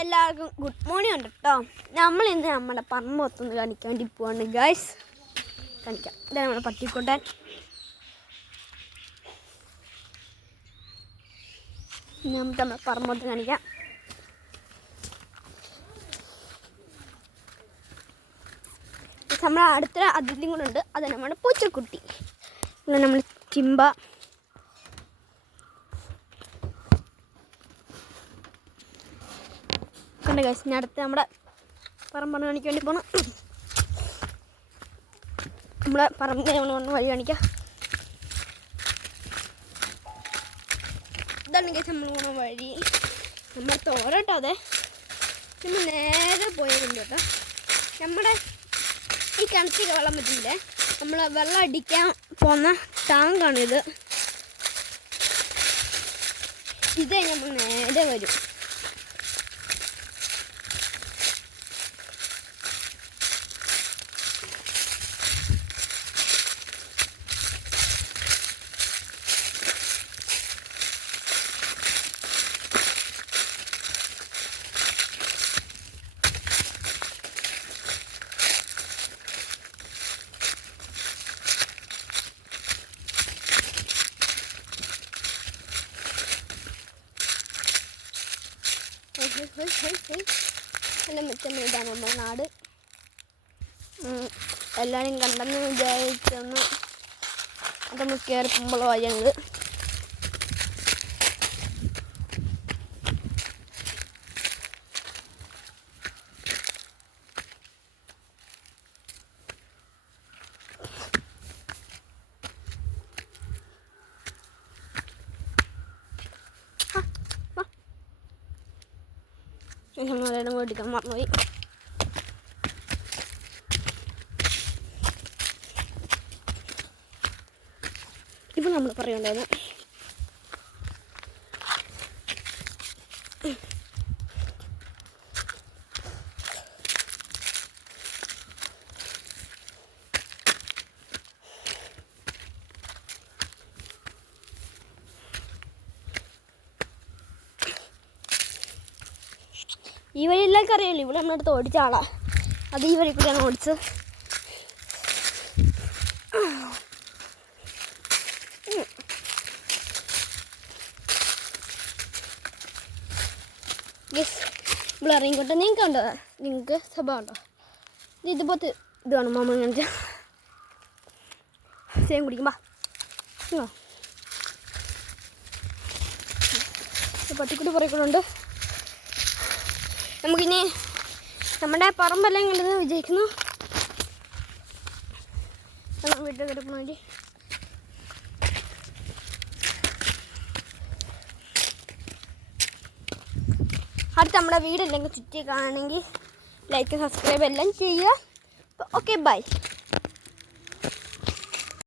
എല്ലാവർക്കും good morning ഉണ്ട് കേട്ടോ. നമ്മൾ ഇന്ന് നമ്മുടെ പറമ്പ് മൊത്തം കാണിക്കാൻ വേണ്ടി പോവാണ് ഗൈസ്. കാണിക്കാം. ഇതാണ് നമ്മുടെ പട്ടിക്കൂട്ടൻ. നമുക്ക് നമ്മുടെ പറമ്പ് മൊത്തം കാണിക്കാം. നമ്മുടെ അടുത്ത അതിഥിയും കൂടെ ഉണ്ട്. അത് നമ്മുടെ പൂച്ചക്കുട്ടി. നമ്മൾ ചിമ്പ. കണ്ട ഗൈസ്, ഞാൻ അടുത്ത് നമ്മുടെ പറമ്പ് കാണിക്കാൻ വേണ്ടി പോകണം. നമ്മുടെ പറമ്പിൽ നമ്മൾ വഴി കാണിക്കാം. ഇതാണ് ഗൈസ് നമ്മൾ പോകണ വഴി. നമ്മൾ തോരട്ടോ. അതെ, നമ്മൾ നേരെ പോയതുണ്ട് കേട്ടോ. നമ്മുടെ ഈ കിണറ്റിൽ വെള്ളം പറ്റില്ലേ, നമ്മൾ വെള്ളം അടിക്കാൻ പോകുന്ന ടാങ്കാണിത്. ഇതേ നമ്മൾ നേരെ വരും. എല്ലാം മെച്ചമ്മ. ഇതാണ് നമ്മുടെ നാട്. എല്ലാവരും കണ്ടെന്ന് വിചാരിച്ചൊന്ന് അതൊന്ന് കയറി പോകുമ്പോൾ ഞങ്ങൾ നമ്മളെല്ലാം മേടിക്കാൻ മറന്നുപോയി. ഇപ്പം നമ്മൾ പറയുണ്ടായിരുന്നു ഈ വഴി എല്ലാവർക്കും അറിയാമല്ലോ. ഇവിടെ നമ്മുടെ അടുത്ത് ഓടിച്ച ആളാണ്. അത് ഈ വഴി കൂടെയാണ് ഓടിച്ചത്. യെസ്, ഇവിടെ ഇറങ്ങിക്കോട്ടെ. നിങ്ങൾക്ക് ഉണ്ടോ? നിങ്ങൾക്ക് സ്വഭാവം ഉണ്ടോ? ഇതുപോലത്തെ ഇത് വേണം മാമ കാണിച്ച സേം കുടിക്കുമ്പോ പട്ടിക്കുട്ടി പുറക്കുന്നുണ്ട്. നമുക്കിനി നമ്മുടെ പറമ്പെല്ലാം കണ്ടെന്ന് വിജയിക്കുന്നു. വീട്ടിൽ കിടക്കണ വേണ്ടി അടുത്ത് നമ്മുടെ വീടെല്ലാം ചുറ്റി കാണണമെങ്കിൽ ലൈക്ക് സബ്സ്ക്രൈബ് എല്ലാം ചെയ്യുക. Okay, by.